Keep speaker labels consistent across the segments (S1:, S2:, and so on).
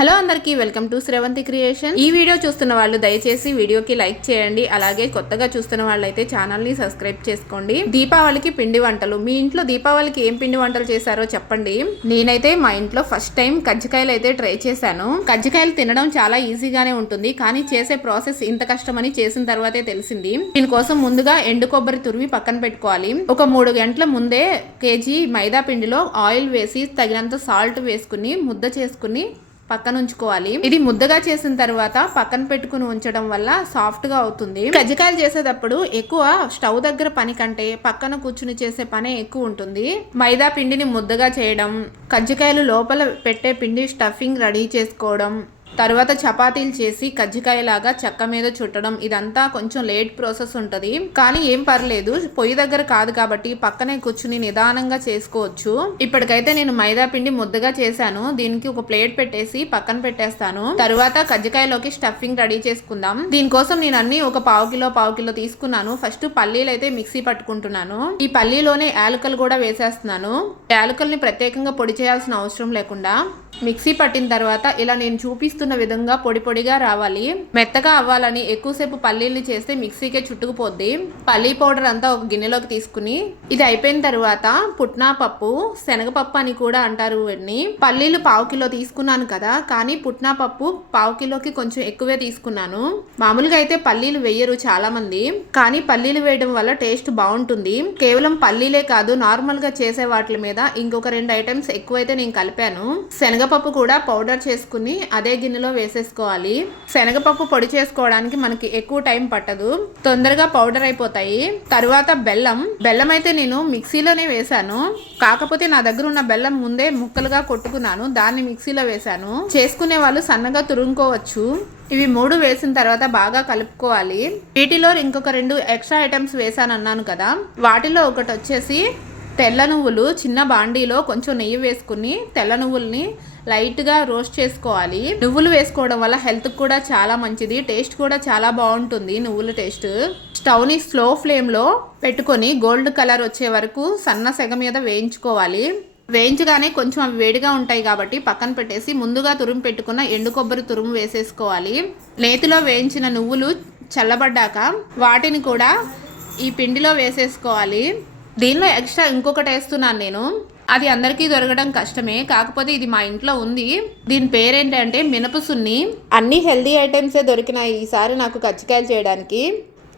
S1: Hello అందరికీ welcome to Sravanthi creation ఈ video చూస్తున్న వాళ్ళు దయచేసి వీడియోకి లైక్ చేయండి అలాగే కొత్తగా చూస్తున్న వాళ్ళైతే ఛానల్ని సబ్స్క్రైబ్ చేసుకోండి. దీపావళికి పిండి వంటలు. మీ ఇంట్లో దీపావళికి ఏం పిండి వంటలు చేశారో చెప్పండి. నేనైతే మా ఇంట్లో ఫస్ట్ టైం కజ్జికాయలు అయితే ట్రై చేశాను. కజ్జికాయలు తినడం చాలా ఈజీగానే ఉంటుంది కానీ చేసే ప్రాసెస్ ఇంత కష్టమని చేసిన తర్వాతే తెలిసింది. దీనికోసం ముందుగా ఎండు కొబ్బరి తురిమి పక్కన పెట్టుకోవాలి. ఒక మూడు గంటల ముందే కేజీ మైదా పిండిలో ఆయిల్ వేసి తగినంత సాల్ట్ వేసుకుని ముద్ద చేసుకుని పక్కన ఉంచుకోవాలి ఇది ముద్దగా చేసిన తర్వాత పక్కన పెట్టుకుని ఉంచడం వల్ల సాఫ్ట్గా అవుతుంది. కజ్జికాయలు చేసేటప్పుడు ఎక్కువ స్టవ్ దగ్గర పని కంటే పక్కన కూర్చుని చేసే పనే ఎక్కువ ఉంటుంది. మైదా పిండిని ముద్దగా చేయడం కజ్జికాయలు లోపల పెట్టే పిండి స్టఫింగ్ రెడీ చేసుకోవడం తర్వాత చపాతీలు చేసి కజ్జికాయలాగా చెక్క మీద చుట్టడం ఇదంతా కొంచెం లేట్ ప్రాసెస్ ఉంటుంది. కానీ ఏం పర్లేదు పొయ్యి దగ్గర కాదు కాబట్టి పక్కనే కూర్చుని నిదానంగా చేసుకోవచ్చు. ఇప్పటికైతే నేను మైదా పిండి ముద్దగా చేశాను. దీనికి ఒక ప్లేట్ పెట్టేసి పక్కన పెట్టేస్తాను. తర్వాత కజ్జికాయలోకి స్టఫింగ్ రెడీ చేసుకుందాం. దీనికోసం నేను అన్ని ఒక పావు కిలో పావు కిలో తీసుకున్నాను. ఫస్ట్ పల్లీలు అయితే మిక్సీ పట్టుకుంటున్నాను. ఈ పల్లీలోనే యాలకలు కూడా వేసేస్తున్నాను. యాలకల్ని ప్రత్యేకంగా పొడి చేయాల్సిన అవసరం లేకుండా మిక్సీ పట్టిన తర్వాత ఇలా నేను చూపిస్తున్న విధంగా పొడి పొడిగా రావాలి. మెత్తగా అవ్వాలని ఎక్కువసేపు పల్లీల్ని చేస్తే మిక్సీకే చుట్టుకుపోద్ది. పల్లీ పౌడర్ అంతా ఒక గిన్నెలోకి తీసుకుని ఇది అయిపోయిన తర్వాత పుట్నా పప్పు శనగపప్పు అని కూడా అంటారు వీటిని. పల్లీలు పావు కిలో తీసుకున్నాను కదా కానీ పుట్నా పప్పు పావు కిలోకి కొంచెం ఎక్కువే తీసుకున్నాను. మామూలుగా అయితే పల్లీలు వేయరు చాలా మంది కానీ పల్లీలు వేయడం వల్ల టేస్ట్ బాగుంటుంది. కేవలం పల్లీలే కాదు నార్మల్గా చేసే వాటి మీద ఇంకొక రెండు ఐటమ్స్ ఎక్కువైతే నేను కలిపాను. శనగపప్పు కూడా పౌడర్ చేసుకుని అదే గిన్నెలో వేసేసుకోవాలి. శనగపప్పు పొడి చేసుకోవడానికి మనకి ఎక్కువ టైం పట్టదు. తొందరగా పౌడర్ అయిపోతాయి. తరువాత బెల్లం. బెల్లం అయితే నేను మిక్సీలోనే వేశాను. కాకపోతే నా దగ్గర ఉన్న బెల్లం ముందే ముక్కలుగా కొట్టుకున్నాను. దాన్ని మిక్సీలో వేశాను. చేసుకునే వాళ్ళు సన్నగా తురుముకోవచ్చు. ఇవి మూడు వేసిన తర్వాత బాగా కలుపుకోవాలి. వీటిలో ఇంకొక రెండు ఎక్స్ట్రా ఐటమ్స్ వేసాను అన్నాను కదా. వాటిలో ఒకటి వచ్చేసి తెల్ల నువ్వులు చిన్న బాండీలో కొంచెం నెయ్యి వేసుకుని తెల్ల నువ్వుల్ని లైట్గా రోస్ట్ చేసుకోవాలి. నువ్వులు వేసుకోవడం వల్ల హెల్త్కి కూడా చాలా మంచిది టేస్ట్ కూడా చాలా బాగుంటుంది నువ్వుల టేస్ట్. స్టవ్ని స్లో ఫ్లేమ్లో పెట్టుకొని గోల్డ్ కలర్ వచ్చే వరకు సన్న సెగ మీద వేయించుకోవాలి. వేయించగానే కొంచెం అవి వేడిగా ఉంటాయి కాబట్టి పక్కన పెట్టేసి ముందుగా తురుము పెట్టుకున్న ఎండు కొబ్బరి తురుము వేసేసుకోవాలి. నేతిలో వేయించిన నువ్వులు చల్లబడ్డాక వాటిని కూడా ఈ పిండిలో వేసేసుకోవాలి. దీనిలో ఎక్స్ట్రా ఇంకొకటి వేస్తున్నాను నేను. అది అందరికీ దొరకడం కష్టమే. కాకపోతే ఇది మా ఇంట్లో ఉంది. దీని పేరేంటంటే మినపసున్ని అన్ని హెల్దీ ఐటమ్సే దొరికినాయి ఈసారి నాకు కచ్చికాయలు చేయడానికి.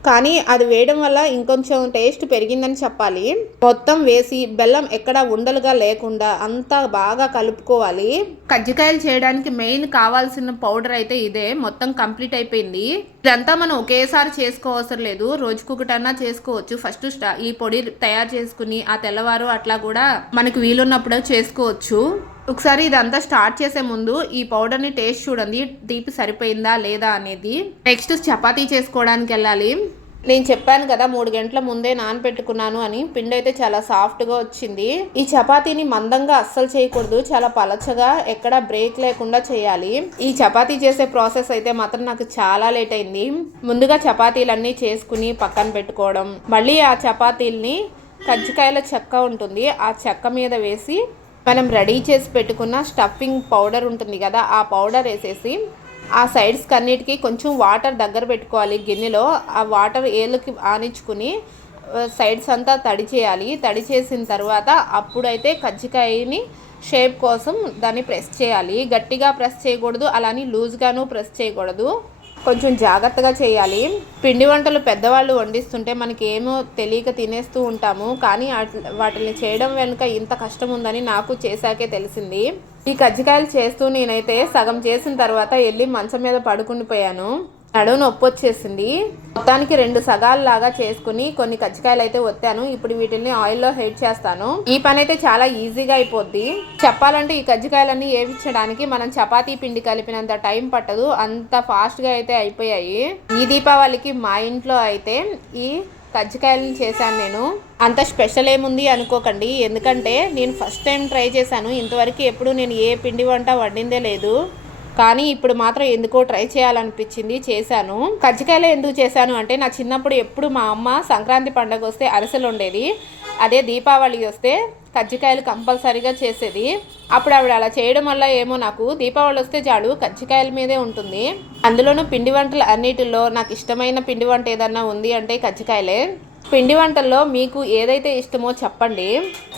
S1: కానీ అది వేయడం వల్ల ఇంకొంచెం టేస్ట్ పెరిగిందని చెప్పాలి. మొత్తం వేసి బెల్లం ఎక్కడ ఉండలుగా లేకుండా అంతా బాగా కలుపుకోవాలి. కజ్జికాయలు చేయడానికి మెయిన్ కావాల్సిన పౌడర్ అయితే ఇదే. మొత్తం కంప్లీట్ అయిపోయింది. ఇదంతా మనం ఒకేసారి చేసుకోవసరం లేదు. రోజుకొకటన్నా చేసుకోవచ్చు. ఫస్ట్ ఈ పొడి తయారు చేసుకుని ఆ తెల్లవారు అట్లా కూడా మనకు వీలున్నప్పుడు చేసుకోవచ్చు. ఒకసారి ఇదంతా స్టార్ట్ చేసే ముందు ఈ పౌడర్ని టేస్ట్ చూడండి. తీపి సరిపోయిందా లేదా అనేది. నెక్స్ట్ చపాతీ చేసుకోవడానికి వెళ్ళాలి. నేను చెప్పాను కదా మూడు గంటల ముందే నానబెట్టుకున్నాను అని. పిండి అయితే చాలా సాఫ్ట్గా వచ్చింది. ఈ చపాతీని మందంగా అస్సలు చేయకూడదు. చాలా పలచగా ఎక్కడ బ్రేక్ లేకుండా చేయాలి. ఈ చపాతీ చేసే ప్రాసెస్ అయితే మాత్రం నాకు చాలా లేట్ అయింది. ముందుగా చపాతీలన్నీ చేసుకుని పక్కన పెట్టుకోవడం. మళ్ళీ ఆ చపాతీల్ని కజ్జికాయల చెక్క ఉంటుంది. ఆ చెక్క మీద వేసి మనం రెడీ చేసి పెట్టుకున్న స్టఫింగ్ పౌడర్ ఉంటుంది కదా ఆ పౌడర్ వేసేసి ఆ సైడ్స్కి అన్నిటికీ కొంచెం వాటర్ దగ్గర పెట్టుకోవాలి. గిన్నెలో ఆ వాటర్ ఏళ్ళకి ఆనించుకుని సైడ్స్ అంతా తడి చేయాలి. తడి చేసిన తర్వాత అప్పుడైతే కజ్జికాయని షేప్ కోసం దాన్ని ప్రెస్ చేయాలి. గట్టిగా ప్రెస్ చేయకూడదు అలానే లూజ్గాను ప్రెస్ చేయకూడదు. కొంచెం జాగ్రత్తగా చేయాలి. పిండి వంటలు పెద్దవాళ్ళు వండిస్తుంటే మనకి ఏమో తెలియక తినేస్తూ ఉంటాము. కానీ వాటిని చేయడం వెనుక ఇంత కష్టం ఉందని నాకు చేశాకే తెలిసింది. ఈ కజ్జికాయలు చేస్తూ నేనైతే సగం చేసిన తర్వాత వెళ్ళి మంచం మీద పడుకుండిపోయాను నడువు నొప్పి వచ్చేసింది. మొత్తానికి రెండు సగాలు లాగా చేసుకుని కొన్ని కజ్జికాయలు అయితే వత్తాను ఇప్పుడు వీటిని ఆయిల్లో హెడ్ చేస్తాను. ఈ పని అయితే చాలా ఈజీగా అయిపోద్ది. చెప్పాలంటే ఈ కజ్జికాయలన్నీ వేయించడానికి మనం చపాతీ పిండి కలిపినంత టైం పట్టదు. అంత ఫాస్ట్గా అయితే అయిపోయాయి. ఈ దీపావళికి మా ఇంట్లో అయితే ఈ కజ్జికాయలను చేశాను నేను. అంత స్పెషల్ ఏముంది అనుకోకండి. ఎందుకంటే నేను ఫస్ట్ టైం ట్రై చేశాను. ఇంతవరకు ఎప్పుడు నేను ఏ పిండి వంట వండిందే లేదు. కానీ ఇప్పుడు మాత్రం ఎందుకో ట్రై చేయాలనిపించింది చేశాను. కజ్జికాయలు ఎందుకు చేశాను అంటే నా చిన్నప్పుడు ఎప్పుడు మా అమ్మ సంక్రాంతి పండగ వస్తే అరిసెలు ఉండేది అదే దీపావళి వస్తే కజ్జికాయలు కంపల్సరీగా చేసేది. అప్పుడు ఆవిడ అలా చేయడం వల్ల ఏమో నాకు దీపావళి వస్తే చాలు కజ్జికాయల మీదే ఉంటుంది. అందులోనూ పిండి వంటలు అన్నిటిలో నాకు ఇష్టమైన పిండి వంట ఏదన్నా ఉంది అంటే కజ్జికాయలే. పిండి వంటల్లో మీకు ఏదైతే ఇష్టమో చెప్పండి.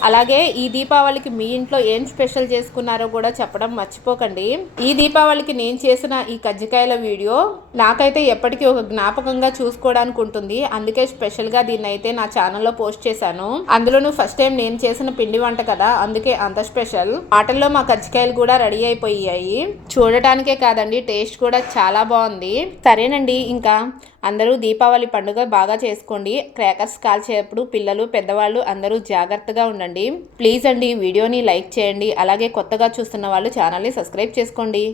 S1: అలాగే ఈ దీపావళికి మీ ఇంట్లో ఏం స్పెషల్ చేసుకున్నారో కూడా చెప్పడం మర్చిపోకండి. ఈ దీపావళికి నేను చేసిన ఈ కజ్జికాయల వీడియో నాకైతే ఎప్పటికీ ఒక జ్ఞాపకంగా చూసుకోవడానికి ఉంటుంది. అందుకే స్పెషల్గా దీన్ని అయితే నా ఛానల్లో పోస్ట్ చేశాను. అందులోనూ ఫస్ట్ టైం నేను చేసిన పిండి వంట కదా అందుకే అంత స్పెషల్. ఆటల్లో మా కజ్జికాయలు కూడా రెడీ అయిపోయాయి. చూడటానికే కాదండి టేస్ట్ కూడా చాలా బాగుంది. సరేనండి ఇంకా అందరూ దీపావళి పండుగ బాగా చేసుకోండి. క్రాకర్స్ కాల్చేటప్పుడు పిల్లలు పెద్దవాళ్ళు అందరూ జాగ్రత్తగా ఉండండి. ప్లీజ్ అండి వీడియోని లైక్ చేయండి. అలాగే కొత్తగా చూస్తున్న వాళ్ళు ఛానల్ని సబ్స్క్రైబ్ చేసుకోండి.